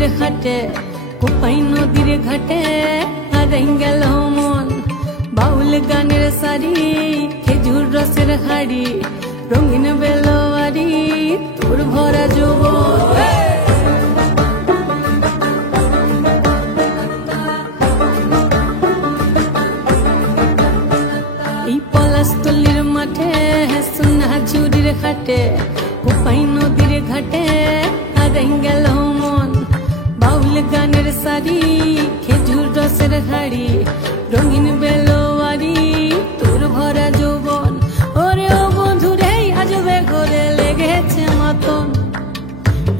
ঝুড়ির হাটে কোপাই নদীর ঘাটে হারাই গেল মন বাউল গানের সারি খেজুর রসের হাড়ি রঙিন বেলোয়ারি তোর ভরা যৌবন এই পলাশতলির মাঠে সোনা ঝুড়ির হাটে কোপাই নদীর ঘাটে হারাই গেল মন বাউল গানের সারি খেজুর রসের হাড়ি রঙিন বেলোয়ারি তোর ভরা যৌবন ওরে ও বন্ধুরে আজবে ঘরে লেগেছে মাতন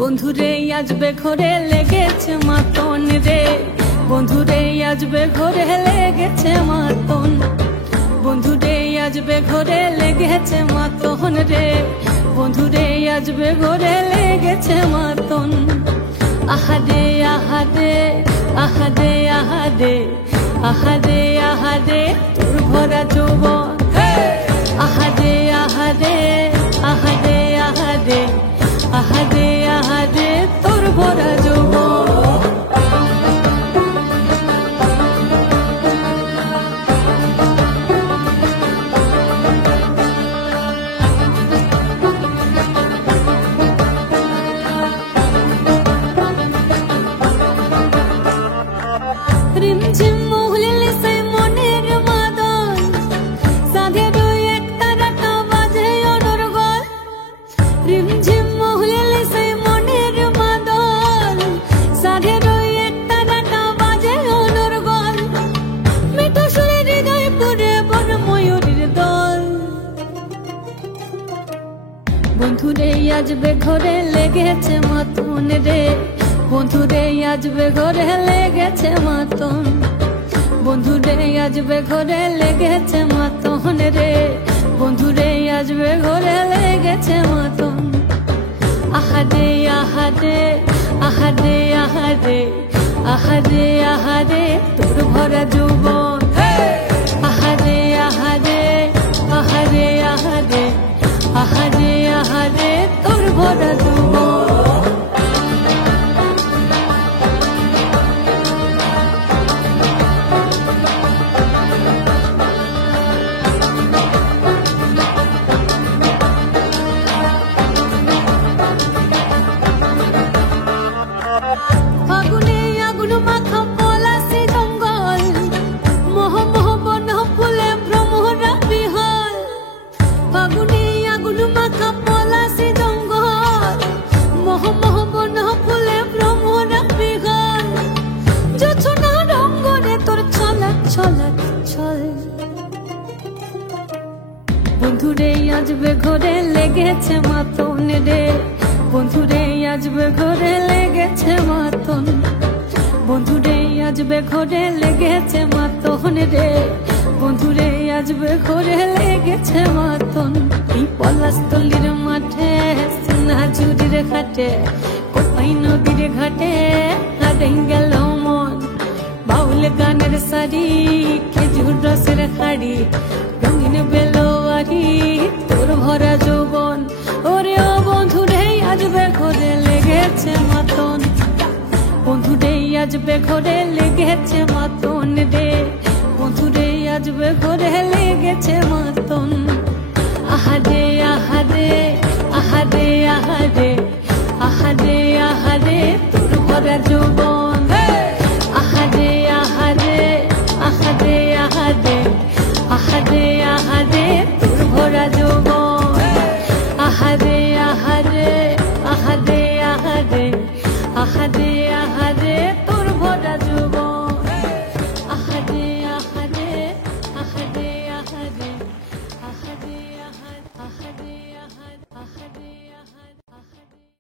বন্ধুরে আজবে ঘরে লেগেছে মাতন রে বন্ধুরে আজবে ঘরে লেগেছে মাতন বন্ধুরে আজবে ঘরে লেগেছে মাতন রে বন্ধুরে আজবে ঘরে লেগেছে মাতন আহাদে আহাদে আহাদে আহাদে আহাদে আহাদে তোর ভরা যৌবন আহাদে আহাদে আহাদে আহাদে আহাদে আহাদে তোর ভরা যৌবন রিমঝিম মহুলিল সে মনের মাদল সাধের এক তারাটা বাজে অনর্গল রিমঝিম মহুলিল সে মনের মাদল সাধের এক তারাটা বাজে অনর্গল মিঠু সুরের হৃদয় পুরে বন ময়ূরীর দল বন্ধুরে আজবে ঘরে লেগেছে মাতন রে বন্ধুরে আজবে ঘরে লেগেছে মাতন বন্ধুরে আজবে ঘরে লেগেছে মাতন রে বন্ধুরে আজবে ঘরে লেগেছে মাতন আহাদে আহাদে আহাদে আহাদে আহাদে আহাদে তোর ভরা যৌবন আহাদে আহাদে আহাদে আহাদে আহাদে আহাদে তোর ভরা যৌবন ফাগুনে আগুন মাখা পলাশি জঙ্গল মোহ মোহ বন ফুলে ভ্রমরা বিহল ফাগুনে আগুন মাখা পলাশি জঙ্গল মোহ মোহ বন ফুলে ভ্রমরা বিহল জোছনা রঙ্গনে তোর ছলাক ছলাক ছল বন্ধুরে আজবে ঘরে লেগেছে মাতন রে বন্ধুরে আজবে ঘরে লেগেছে মাতন বন্ধুরে আজবে ঘরে লেগেছে মাতন রে বন্ধুরে আজবে ঘরে লেগেছে মাতন এই পলাশতলির মাঠে সোনা ঝুড়ির ঘাটে কোপাই নদীর ঘাটে হারাই গেল মন বাউল গানের সারি খেজুর রসের হাড়ি রঙিন বেলোয়ারি তোর ভরা যৌবন ওরে ও বন্ধুরে আজবে ঘরে লেগেছে মাতন বন্ধুরে আজবে ঘরে লেগেছে মাতন রে বন্ধুরে আজবে ঘরে লেগেছে মাতন আহাদে আহাদে আহাদে আহাদে আহাদে আহাদে তোর ভরা যৌবন আহাদে আহাদে আহাদে আহাদে আহাদে আহাদে তোর ভরা যৌবন আহাদে আহাদে আহাদে আহাদে আহাদে আহাদে তোর ভরা যৌবন আহাদে আহাদে আহাদে আহাদে আহাদে আহাদে আহাদে আহাদে